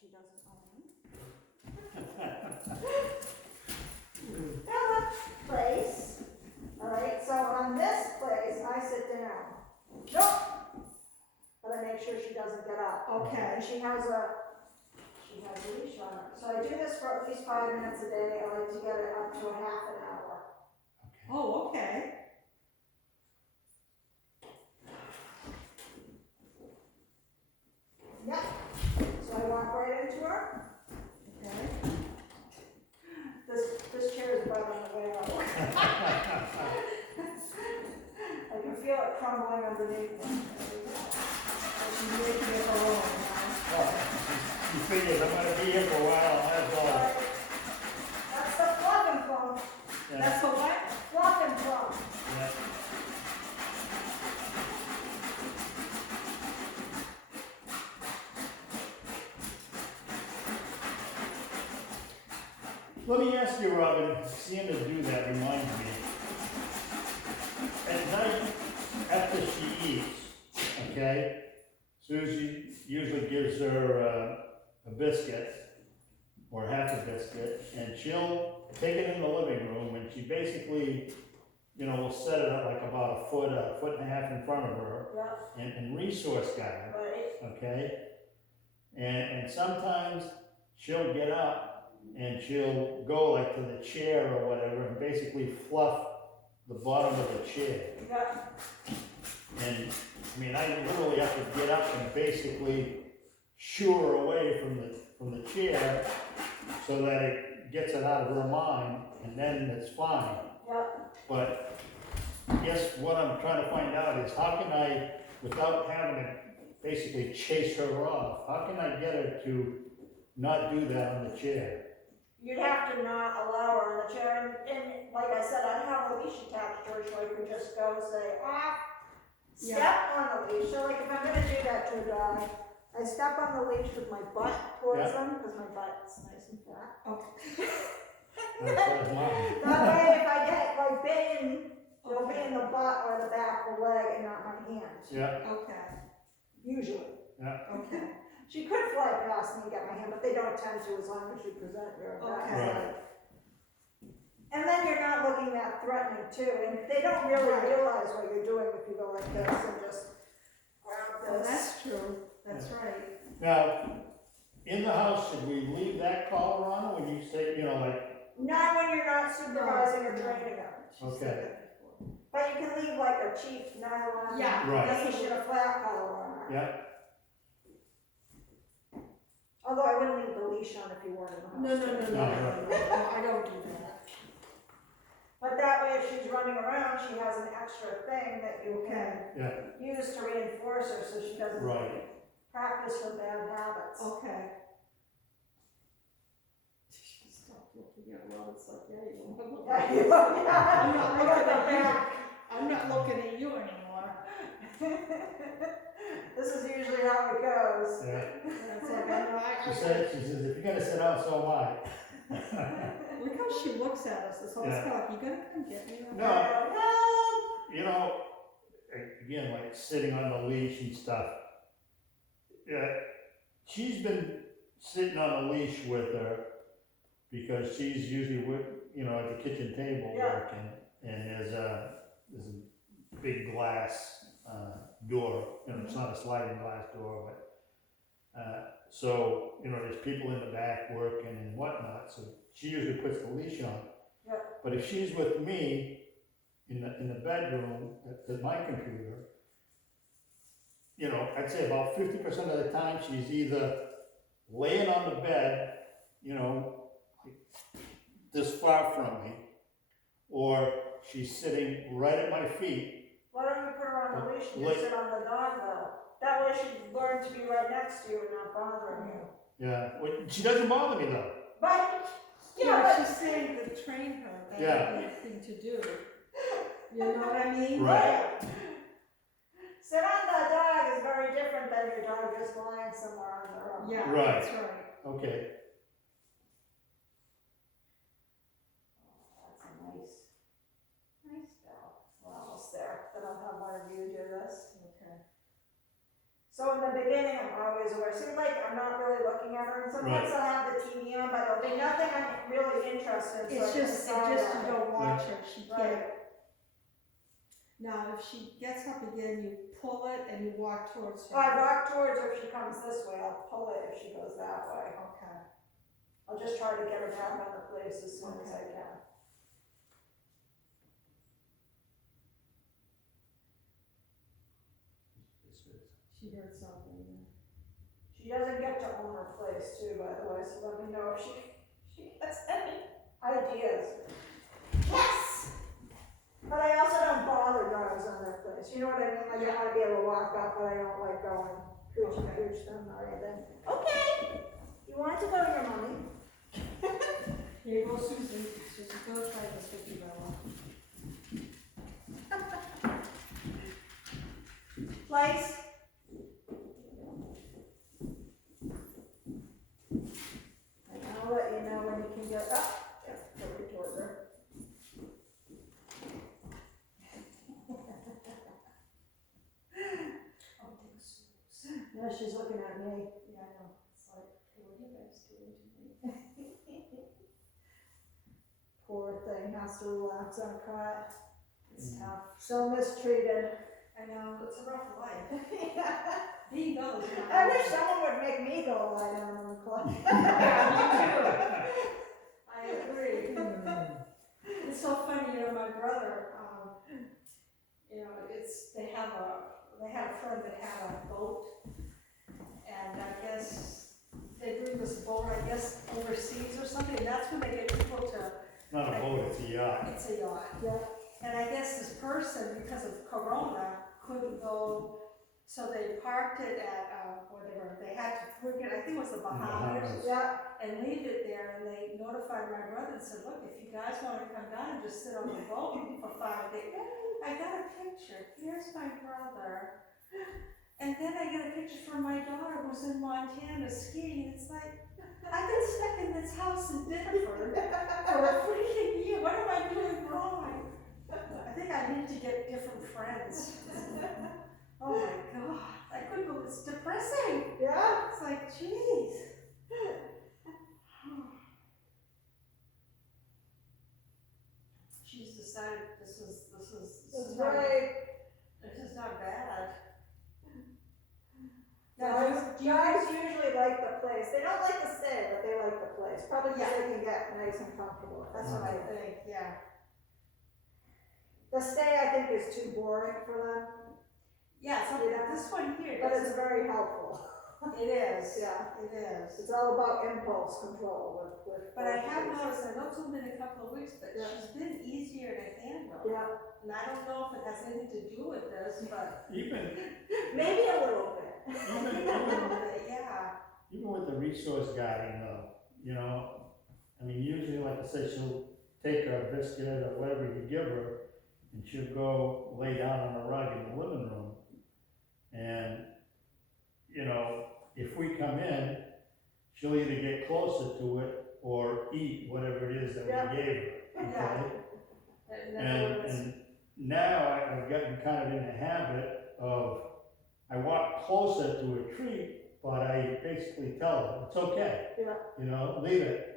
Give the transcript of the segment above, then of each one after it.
she doesn't own. Now the place, alright, so on this place, I sit down. Nope! But I make sure she doesn't get up. Okay. And she has a leash on her. So I do this for at least 5 minutes a day. I like to get it up to a half an hour. Oh, okay. Yep. So I walk right into her. Okay. This chair is bugging the way I walk. I can feel it crumbling underneath me. She's making it her own now. Well, you figure I'm gonna be here for a while, that's all. That's the fluff and plump. Yeah, That's the what? Fluff and plump. yeah. Let me ask you, Robin, seeing to do that reminds me. At night, after she eats, okay, Susie usually gives her a biscuit, or half a biscuit, and she'll take it in the living room, and she basically, you know, will set it up like about a foot and a half in front of her, Yep. and resource guard, Right. okay? And sometimes she'll get up and she'll go like to the chair or whatever and basically fluff the bottom of the chair. Yep. And, I mean, I literally have to get up and basically shoo her away from the chair so that it gets it out of her mind, and then it's fine. Yep. But I guess what I'm trying to find out is how can I, without having to basically chase her off, how can I get her to not do that on the chair? You'd have to not allow her in the chair, and like I said, I'd have a leash attached to her so I could just go say, off, step on the leash. So like if I'm gonna do that to a dog, I step on the leash with my butt towards them, because my butt's nice and fat. Okay. That's what it's mine. That way if I get like bitten, it'll be in the butt or the back of the leg and not my hand, Yeah, Okay. usually. Okay. She could fly past me and get my hand, but they don't tend to as long as you present your back. Okay. Right. And then you're not looking that threatening too, and they don't really realize what you're doing if you go like this and just grab Well, this. that's true. That's right. now, in the house, should we leave that collar on when you say, you know, like, Not when you're not supervising or No. training them, She Okay. said that before. but you can leave like a cheap nylon. Yeah. Right. leash and a flat collar on her. yeah, Although I wouldn't leave the leash on if you weren't in the house. No, no, no, no, no, no, no, I don't do that. But that way, if she's running around, she has an extra thing that you can yeah, use to reinforce her so she doesn't right. practice her bad habits. Okay. She stopped looking at Rob, it's like, yeah, you don't look Yeah, at you- me. yeah. I'm not I looking got the at you. back. I'm not looking at you anymore. This is usually how it goes. Yeah. It's like, I She says, if you're gonna sit down, so am I. look how she looks at us, it's almost Yeah. like, you gonna come get me? No. No. You know, again, like sitting on the leash and stuff. Yeah, she's been sitting on the leash with her because she's usually with, you know, at the kitchen table Yeah. working, and there's a big glass door, you know, it's not a sliding glass door, but so, you know, there's people in the back working and whatnot, so she usually puts the leash on. Yeah. But if she's with me in the bedroom at my computer, you know, I'd say about 50% of the time she's either laying on the bed, you know, like this far from me, or she's sitting right at my feet. Why don't you put her on the leash and Like- just sit on the dog though? That way she'd learn to be right next to you and not bothering you. Yeah, well, she doesn't bother me though. But, Yeah, yeah, but but she's saying to train her, that Yeah. would be a thing to do. You know what I mean? Right. sit on the dog is very different than your dog just lying somewhere on their own. Yeah, Right. that's right. Okay, That's a nice bell. We're almost there. Then I'll have one of you do this. Okay. So in the beginning, I'm always aware, seems like I'm not really looking at her, and sometimes Right. I'll have the TV on, but there'll be nothing I'm really interested in, so I It's can just decide you on it. don't watch her, she can't. Right, Now, if she gets up again, you pull it and you walk towards her. well, I walk towards her, if she comes this way, I'll pull it if she goes that way. Okay. I'll just try to get her back on the place as soon as I can. She heard something. She doesn't get to own her place too, by the way, so let me know if she gets any ideas. Yes! But I also don't bother dogs on their place, you know what I mean? Like, I wanna be able to walk up, but I don't like going pooch them or anything. Okay, you want to go to your mommy? Here you go, Susan. Susan, go try this with you, Bella. Place? And I'll let you know when you can get up. Yeah, go towards her. Oh, thanks. No, she's looking at me. Yeah, I know. It's like, hey, what are you guys doing to me? Poor thing, has to relax on a cot. It's tough. So mistreated. I know, it's a rough life. Being Bella's not. I wish someone would make me go lie down on the cot. I agree. It's so funny, you know, my brother, you know, they had a friend that had a boat, and I guess they bring this boat, I guess, overseas or something, and that's when they get people to, Not a boat, it's a yacht. it's a yacht. Yeah. And I guess this person, because of Corona, couldn't go, so they parked it at, whatever, they had to bring it, I think it was the Bahamas, Yeah, and leave it there, and they notified my brother and said, look, if you guys wanna come down and just sit on the boat for 5 days, I got a picture, here's my brother. And then I get a picture from my daughter who's in Montana skiing, and it's like, I've been stuck in this house in Biddeford for a freaking year, what am I doing wrong? I think I need to get different friends. Oh my god, I couldn't believe, it's depressing. yeah. It's like, jeez. She's decided this is not, Right. this is not bad. Guys usually like the place. They don't like to stay, but they like the place. Probably because Yeah. they can get nice and comfortable. That's what I think, yeah. The stay, I think, is too boring for them, Yeah, so this one here but it's doesn't, very helpful. it is, Yeah. it is. It's all about impulse control with. But I have horses. noticed, I know it's only been a couple of weeks, but Yeah. she's been easier to handle. Yeah, And I don't know if it has anything to do with this, but Even, maybe a little bit. yeah. even with the resource guarding though, you know, I mean, usually, like I said, she'll take a biscuit or whatever you give her, and she'll go lay down on the rug in the living room. And, you know, if we come in, she'll either get closer to it or eat whatever it is that Yeah. we gave her, Yeah. okay? In other words, And now I've gotten kind of in the habit of, I walk closer to a treat, but I basically tell her, it's okay. Yeah. You know, leave it,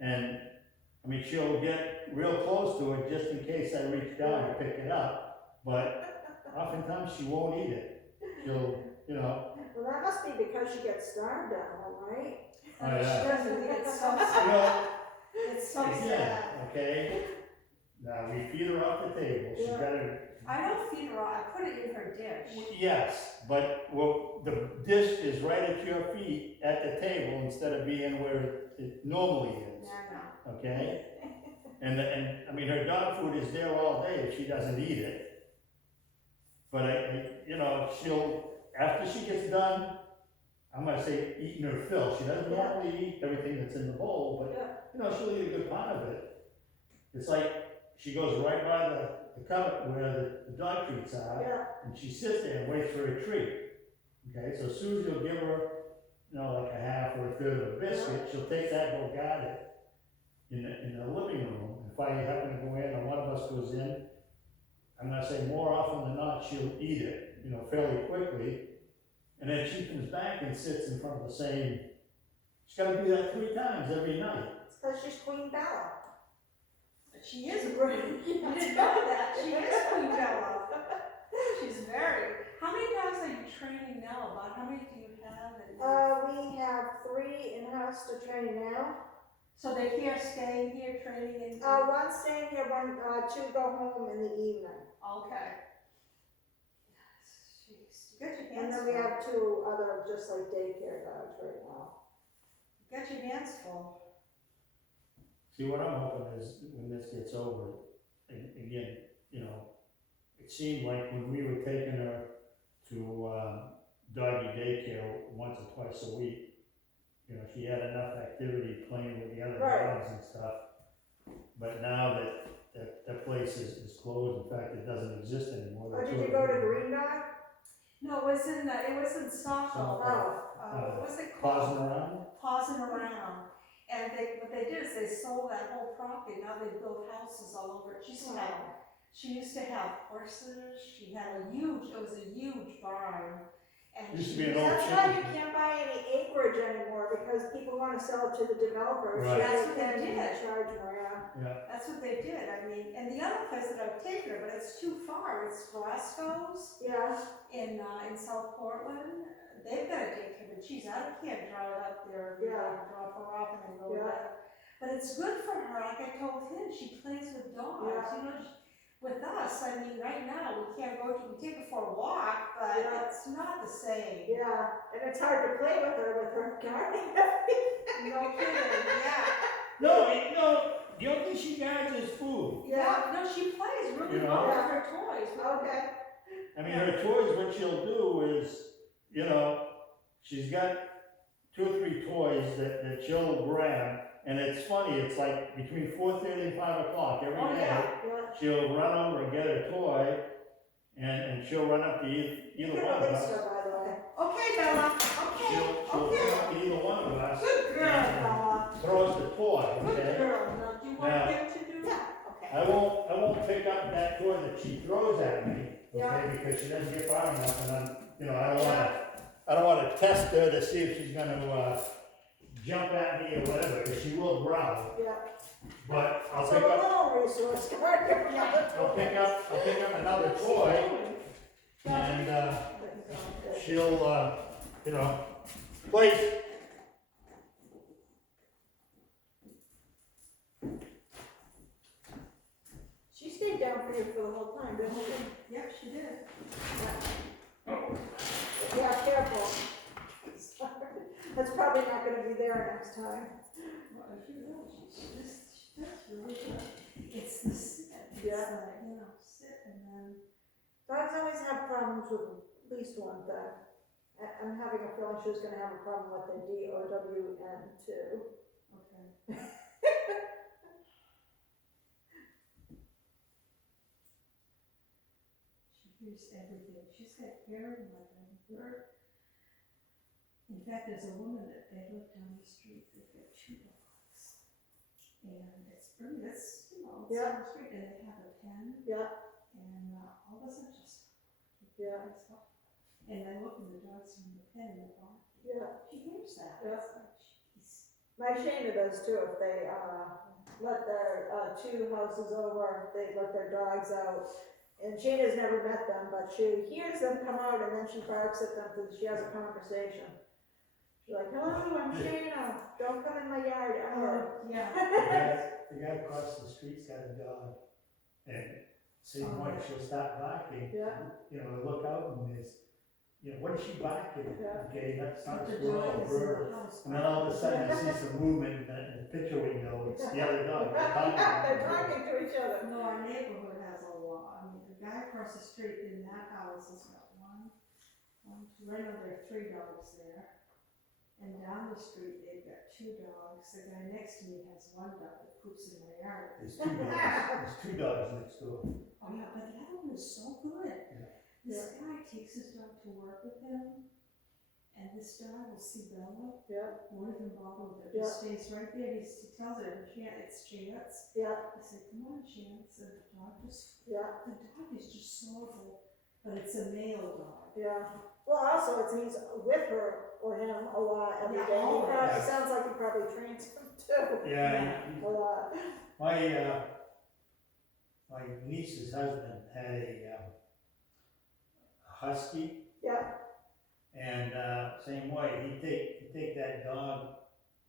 and, I mean, she'll get real close to it just in case I reach down to pick it up, but oftentimes she won't eat it. She'll, you know, Well, that must be because she gets starved at home, right? oh, she yeah. doesn't, it's so You sad, know, it's so again, sad. okay? Now, we feed her off the table, she's Yeah. gotta. I don't feed her, I put it in her dish. Yes, but, well, the dish is right at your feet at the table instead of being where it normally is, Yeah, I know. okay? And, I mean, her dog food is there all day if she doesn't eat it. But you know, after she gets done, I'm gonna say eating her fill, she doesn't Yeah. normally eat everything that's in the bowl, but, Yeah. you know, she'll eat a good part of it. It's like, she goes right by the cupboard where the dog treats are, Yeah, and she sits there and waits for a treat. Okay, so Susie will give her, you know, like a half or a third of a biscuit, she'll take that and go guard it in the living room. If I happen to go in, or one of us goes in, I'm gonna say more often than not, she'll eat it, you know, fairly quickly. and then she comes back and sits in front of the same, she's gotta do that 3 times every night. It's because she's Queen Bella. She is great. You didn't know that. She is Queen Bella. She's very. How many dogs are you training now? About how many do you have? We have 3 in-house to train now. So they're here, staying here, training in. One staying here, 2 go home in the evening. Okay. Jeez, you got your And hands then full. we have 2 other just like daycare dogs right now. You got your hands full. See, what I'm hoping is when this gets over, and again, you know, it seemed like when we were taking her to doggy daycare once or twice a week, you know, she had enough activity playing with the other Right. dogs and stuff. But now that place is closed, in fact, it doesn't exist anymore. Oh, did you go to Green Dog? No, it was in Stockholm. Oh, What was it Pausing called? around? Pausing around. And what they did is they sold that whole property. Now they build houses all over it. She used to have horses. She had it was a huge barn. And Used to be an old that's why you chicken. can't buy any acreage anymore, because people wanna sell it to the developers. Right. That's what they Then did. charge more, yeah. Yeah. That's what they did. I mean, and the other place that I've taken her, but it's too far. It's Roscoe's Yeah, in South Portland. They've got a daycare, but geez, I can't drive up there and Yeah. drop her off and then go Yeah. back. But it's good for her. Like I told him, she plays with dogs. Yeah. You know, with us, I mean, right now we can't we take her for a walk, but Yeah. it's not the same. yeah, and it's hard to play with her gardening. No kidding. Yeah. No, the only thing she guards is food. Yeah, No, she plays really You know? well with her toys. okay, I mean, her toys, what she'll do is, you know, she's got 2 or 3 toys that she'll grab, and it's funny, it's like between 4:30 and 5 o'clock every Oh, day. yeah. yeah. She'll run over and get a toy, and she'll run up to You either can one of release us. her, by the way. Okay, Bella. She'll Okay. run up to either one of us, Good girl, Bella. throw us the toy, Good okay? girl. Now, do you want Now- him to do? Yeah, okay. I won't pick up that toy that she throws at me, Yeah. okay, because she doesn't get far enough, and I'm, you know, I don't wanna test her to see if she's gonna, jump at me or whatever, because she will growl, Yeah, but I'll so pick a up, little resource guard. I'll pick up another toy, and, she'll, you know, play. She stayed down for you for the whole time, didn't she? Yep, she did. Yeah, careful. That's probably not gonna be there next time. Well, she will. That's really good. It's the sit. It's Yeah. Sit and then. Dogs always have problems with at least one thing. I'm having a feeling she's gonna have a problem with the DOWN too. Okay. She hears everything. She's got hearing like a bird. In fact, there's a woman that they live down the street. They've got 2 dogs, and it's pretty. It's it's Yeah. on the street, and they have a pen, Yeah, and all of a sudden just. yeah, And I look in the dogs in the pen in the box. yeah. She hears that. Yeah. It's like, jeez. My Shana does too, if they, let their, 2 houses over, they let their dogs out. And Shana's never met them, but she hears them come out and then she barks at them because she has a conversation. She's like, hello, I'm Shana, don't come in my yard ever. Yeah. The guy across the street's got a dog, and same Oh, point, yeah. she'll start barking. Yeah. You know, I look out and there's, you know, what is she barking? Yeah. Okay, that's not But a the squirrel dog or is in bird. the house. And then all of a sudden I see some movement in the picture window, it's the other dog. They're They're talking. talking to each other. No, our neighborhood has a lot. I mean, the guy across the street in that house has got one, two, right now there are 3 dogs there. And down the street, they've got 2 dogs. The guy next to me has 1 dog that poops in my yard. There's 2 dogs next door. Oh yeah, but the other one is so good. Yeah. This guy takes his dog to work with him, and this dog will see Bella, Yeah, won't even bother with her, just stays right there. He tells her, it's Chance. yeah, I say, come on, Chance, and the dog yeah. is just so but it's a male dog. Yeah, well, also, it's he's with her or him a lot every Yeah, day. He always. probably- It sounds like he probably trains him too, Yeah, a lot. my niece's husband had a husky, Yeah, and, same way, he'd take that dog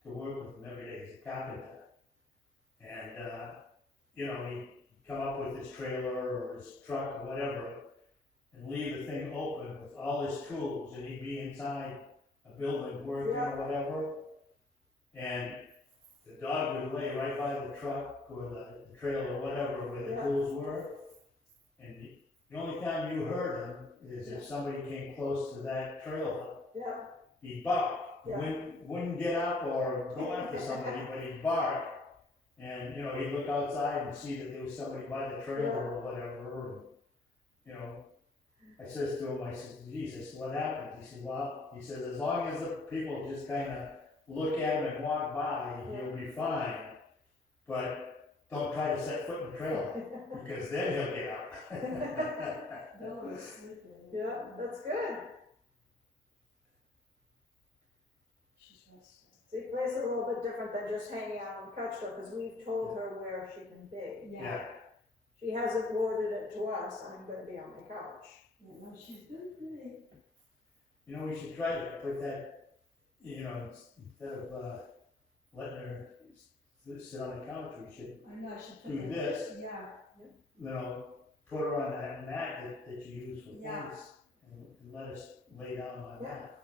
to work with him every day, he's a carpenter. And, you know, he'd come up with his trailer or his truck or whatever, and leave the thing open with all his tools, and he'd be inside a building working or whatever. And the dog would lay right by the truck or the trailer or whatever where the tools were. And the only time you heard him is if somebody came close to that trailer. yeah, He'd bark. Yeah. Wouldn't get up or go after somebody, but he'd bark. And, you know, he'd look outside and see that there was somebody by the trailer or whatever. And, you know, I says to him, I said, Jesus, what happened? He said, well, he says, as long as the people just kind of look at him and walk by, he'll be fine. But don't try to set foot in the trailer, because then he'll get up. Bill was sleeping. yeah, that's good. She's resting. See, Clay's a little bit different than just hanging out on the couch though, because we've told her where she can be. Yeah. She hasn't worded it to us, I'm gonna be on my couch. Yeah, no, she's been pretty. You know, we should try to put that, you know, instead of, letting her sit on the couch, we should, I know, she put do it. this. Yeah. you know, put her on that mat that you use for Yeah. police, and let us lay down on that.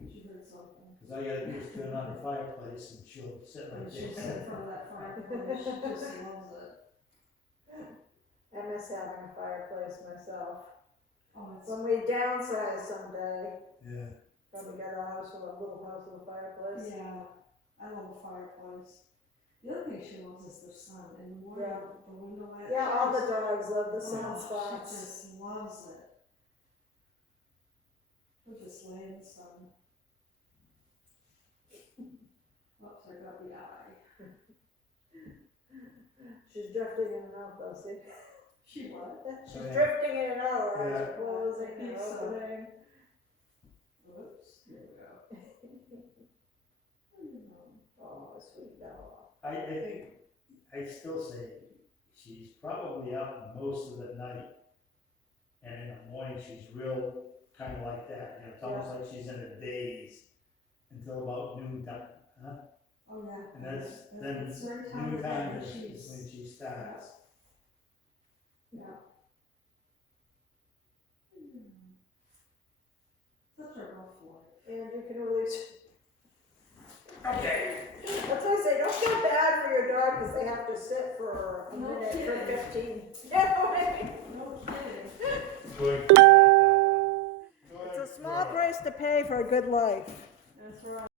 She heard something. Cause all you gotta do is turn on the fireplace and she'll sit And right she'll sit there. in front of that fireplace, she just loves it. I miss having a fireplace myself. Oh, it's, When we downsize someday, Yeah. when we get a house with a little house with a fireplace. yeah, I love a fireplace. The other thing she loves is the sun, in the morning, Yeah. the window light. Yeah, she all the just- dogs love the oh, sunspots. She just loves it. She'll just lay in the sun. Oops, I got the eye. She's drifting in and out though, see? She what? She's Yeah. drifting in and out, her eyes Yeah. are closing I and think so. opening. Whoops, here we go. Oh, sweet Bella. I think, I still say, she's probably up most of the night, and in the morning, she's real kinda like that, you know, it's almost like she's in a daze until about noontime, huh? Oh, yeah. And that's, At then a certain time of noontime day, is she's, when she starts. yeah. Such a rough life. And you can release. Okay. That's why I say, don't feel bad for your dog because they have to sit for a No minute, for kidding. 15. Yeah, I mean, No kidding. Good. it's a small price to pay for a good life. That's right.